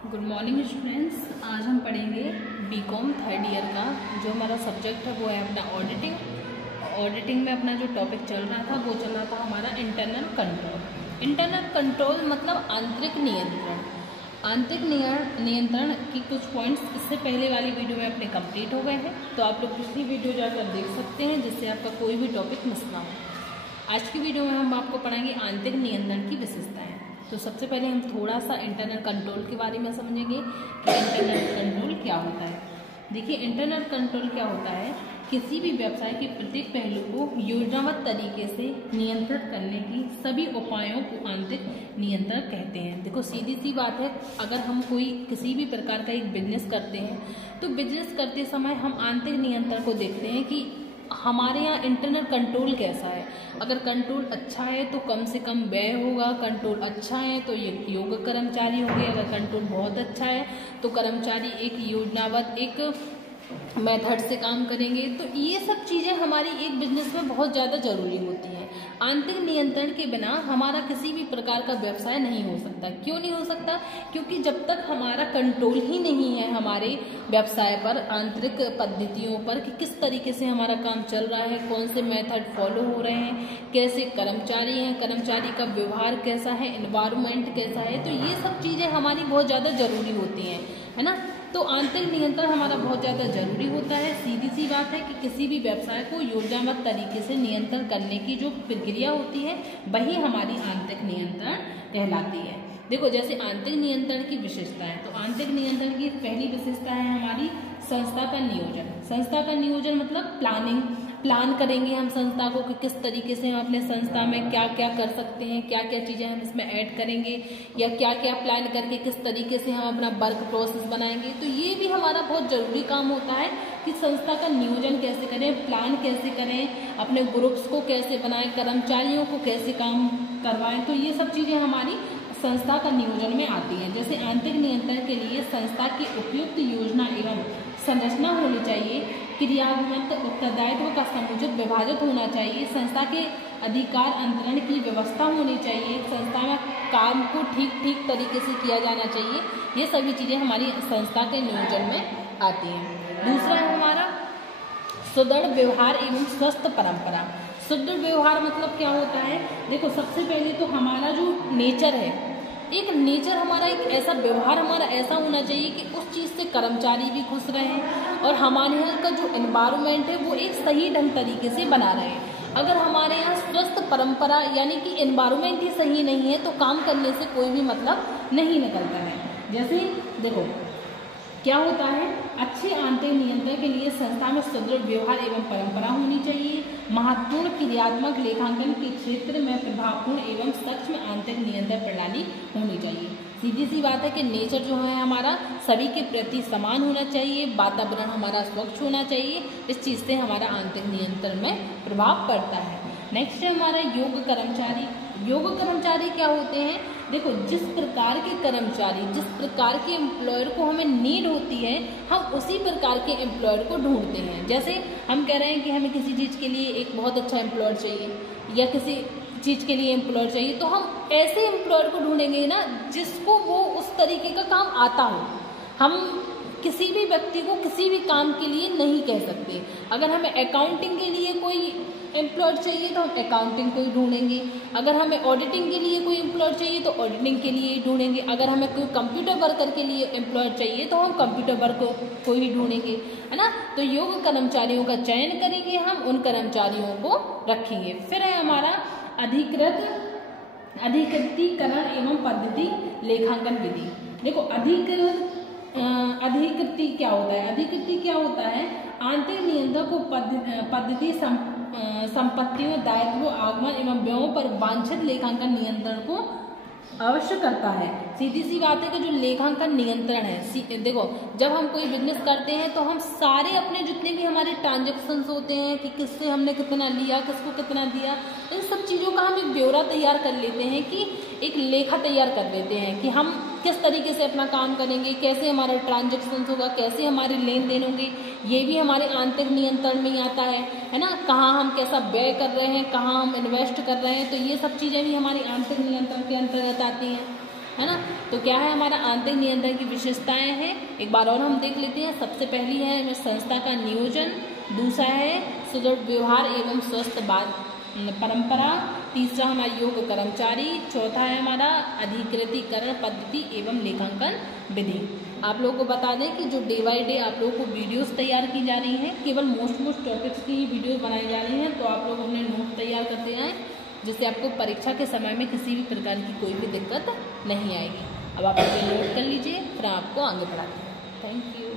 Good morning students. आज हम पढ़ेंगे बीकॉम थर्ड ईयर का जो हमारा सब्जेक्ट है वो है अपना ऑडिटिंग। ऑडिटिंग में अपना जो टॉपिक चल रहा था वो चल रहा था हमारा इंटरनल कंट्रोल। इंटरनल कंट्रोल मतलब आंतरिक नियंत्रण। आंतरिक नियंत्रण की कुछ पॉइंट्स इससे पहले वाली वीडियो में अपने कंप्लीट हो गए हैं, तो आप लोग पिछली वीडियो जाकर देख सकते हैं जिससे आपका कोई भी टॉपिक मिस ना हो। आज की वीडियो में हम आपको पढ़ाएंगे आंतरिक नियंत्रण की विशेषताएं। तो सबसे पहले हम थोड़ा सा इंटरनल कंट्रोल के बारे में समझेंगे कि इंटरनल कंट्रोल क्या होता है। देखिए, इंटरनल कंट्रोल क्या होता है, किसी भी व्यवसाय के प्रत्येक पहलू को योजनाबद्ध तरीके से नियंत्रित करने की सभी उपायों को आंतरिक नियंत्रण कहते हैं। देखो, सीधी सी बात है, अगर हम किसी भी प्रकार का एक बिजनेस करते हैं तो बिजनेस करते समय हम आंतरिक नियंत्रण को देखते हैं कि हमारे यहाँ इंटरनल कंट्रोल कैसा है। अगर कंट्रोल अच्छा है तो कम से कम व्यय होगा, कंट्रोल अच्छा है तो ये योग्य कर्मचारी होंगे, अगर कंट्रोल बहुत अच्छा है तो कर्मचारी एक योजनाबद्ध एक मेथड से काम करेंगे। तो ये सब चीज़ें हमारी एक बिजनेस में बहुत ज़्यादा ज़रूरी होती हैं। आंतरिक नियंत्रण के बिना हमारा किसी भी प्रकार का व्यवसाय नहीं हो सकता। क्यों नहीं हो सकता? क्योंकि जब तक हमारा कंट्रोल ही नहीं है हमारे व्यवसाय पर, आंतरिक पद्धतियों पर कि किस तरीके से हमारा काम चल रहा है, कौन से मेथड फॉलो हो रहे हैं, कैसे कर्मचारी हैं, कर्मचारी का व्यवहार कैसा है, एनवायरनमेंट कैसा है, तो ये सब चीज़ें हमारी बहुत ज़्यादा ज़रूरी होती हैं, है ना। तो आंतरिक नियंत्रण हमारा बहुत ज़्यादा जरूरी होता है। सीधी सी बात है कि किसी भी व्यवसाय को योजनाबद्ध तरीके से नियंत्रण करने की जो प्रक्रिया होती है वही हमारी आंतरिक नियंत्रण कहलाती है। देखो, जैसे आंतरिक नियंत्रण की विशेषता है, तो आंतरिक नियंत्रण की पहली विशेषता है हमारी संस्था का नियोजन। संस्था का नियोजन मतलब प्लान करेंगे हम संस्था को कि किस तरीके से हम अपने संस्था में क्या क्या कर सकते हैं, क्या क्या चीज़ें हम इसमें ऐड करेंगे, या क्या क्या प्लान करके किस तरीके से हम अपना वर्क प्रोसेस बनाएंगे। तो ये भी हमारा बहुत ज़रूरी काम होता है कि संस्था का नियोजन कैसे करें, प्लान कैसे करें, अपने ग्रुप्स को कैसे बनाएं, कर्मचारियों को कैसे काम करवाएं। तो ये सब चीज़ें हमारी संस्था का नियोजन में आती हैं। जैसे आंतरिक नियंत्रण के लिए संस्था की उपयुक्त योजना एवं संरचना होनी चाहिए, क्रियात्मक उत्तरदायित्व का समुचित विभाजित होना चाहिए, संस्था के अधिकार अंतरण की व्यवस्था होनी चाहिए, संस्था में काम को ठीक तरीके से किया जाना चाहिए। ये सभी चीज़ें हमारी संस्था के नियोजन में आती हैं। दूसरा है हमारा सुदृढ़ व्यवहार एवं स्वस्थ परंपरा। सुदृढ़ व्यवहार मतलब क्या होता है? देखो, सबसे पहले तो हमारा जो नेचर है, एक नेचर हमारा, एक ऐसा व्यवहार हमारा ऐसा होना चाहिए कि उस चीज़ से कर्मचारी भी खुश रहें और हमारे यहाँ का जो एनवायरनमेंट है वो एक सही ढंग तरीके से बना रहे। अगर हमारे यहाँ स्वस्थ परंपरा यानी कि एनवायरनमेंट ही सही नहीं है तो काम करने से कोई भी मतलब नहीं निकलता है। जैसे देखो क्या होता है, अच्छे आंतरिक नियंत्रण के लिए संस्था में सुदृढ़ व्यवहार एवं परंपरा होनी चाहिए, महत्वपूर्ण क्रियात्मक लेखांकन के क्षेत्र में प्रभावपूर्ण एवं सक्षम आंतरिक नियंत्रण प्रणाली होनी चाहिए। सीधी सी बात है कि नेचर जो है हमारा सभी के प्रति समान होना चाहिए, वातावरण हमारा स्वच्छ होना चाहिए। इस चीज़ से हमारा आंतरिक नियंत्रण में प्रभाव पड़ता है। नेक्स्ट है हमारा योग्य कर्मचारी। योग्य कर्मचारी क्या होते हैं? देखो, जिस प्रकार के कर्मचारी, जिस प्रकार के एम्प्लॉयर को हमें नीड होती है, हम उसी प्रकार के एम्प्लॉयर को ढूंढते हैं। जैसे हम कह रहे हैं कि हमें किसी चीज़ के लिए एक बहुत अच्छा एम्प्लॉयर चाहिए या किसी चीज़ के लिए एम्प्लॉयर चाहिए, तो हम ऐसे एम्प्लॉयर को ढूंढेंगे ना जिसको वो उस तरीके का काम आता हो। हम किसी भी व्यक्ति को किसी भी काम के लिए नहीं कह सकते। अगर हमें अकाउंटिंग के लिए कोई एम्प्लॉयर चाहिए तो हम अकाउंटिंग को ही ढूंढेंगे, अगर हमें ऑडिटिंग के लिए कोई एम्प्लॉयर चाहिए तो ऑडिटिंग के लिए ही ढूंढेंगे, अगर हमें कोई कंप्यूटर वर्कर के लिए एम्प्लॉयर चाहिए तो हम कंप्यूटर वर्कर को ही ढूंढेंगे, है ना। तो योग्य कर्मचारियों का चयन करेंगे, हम उन कर्मचारियों को रखेंगे। फिर है हमारा अधिकृतीकरण एवं पद्धति लेखांकन विधि। देखो, अधिकृति क्या होता है? अधिकृति क्या होता है? आंतरिक नियंत्रण को पद्धति संपत्तियों, दायित्वों, आगमन एवं व्ययों पर वांछित लेखांकन नियंत्रण को अवश्य करता है। सीधी सी बात है कि जो लेखांकन नियंत्रण है, देखो, जब हम कोई बिजनेस करते हैं तो हम सारे अपने जितने भी हमारे ट्रांजेक्शन्स होते हैं कि किससे हमने कितना लिया, किसको कितना दिया, इन सब चीज़ों का हम एक ब्यौरा तैयार कर लेते हैं, कि एक लेखा तैयार कर देते हैं कि हम किस तरीके से अपना काम करेंगे, कैसे हमारा ट्रांजेक्शन होगा, कैसे हमारे लेन देन होंगे। ये भी हमारे आंतरिक नियंत्रण में ही आता है ना। कहाँ हम कैसा व्यय कर रहे हैं, कहाँ हम इन्वेस्ट कर रहे हैं, तो ये सब चीज़ें भी हमारी आंतरिक नियंत्रण के अंतर्गत आती हैं। है ना। तो क्या है हमारा आंतरिक नियंत्रण की विशेषताएं हैं, एक बार और हम देख लेते हैं। सबसे पहली है संस्था का नियोजन, दूसरा है सुदृढ़ व्यवहार एवं स्वस्थ परंपरा, तीसरा हमारा योग्य कर्मचारी, चौथा है हमारा अधिकृतीकरण पद्धति एवं लेखांकन विधि। आप लोगों को बता दें कि जो डे बाई डे आप लोगों को वीडियोस तैयार की जा रही हैं, केवल मोस्ट टॉपिक्स की वीडियोस बनाई जा रही हैं, तो आप लोग अपने नोट तैयार करते जाएं, जिससे आपको परीक्षा के समय में किसी भी प्रकार की कोई भी दिक्कत नहीं आएगी। अब आप अपने नोट कर लीजिए, फिर आपको आगे बढ़ाते हैं। Thank you.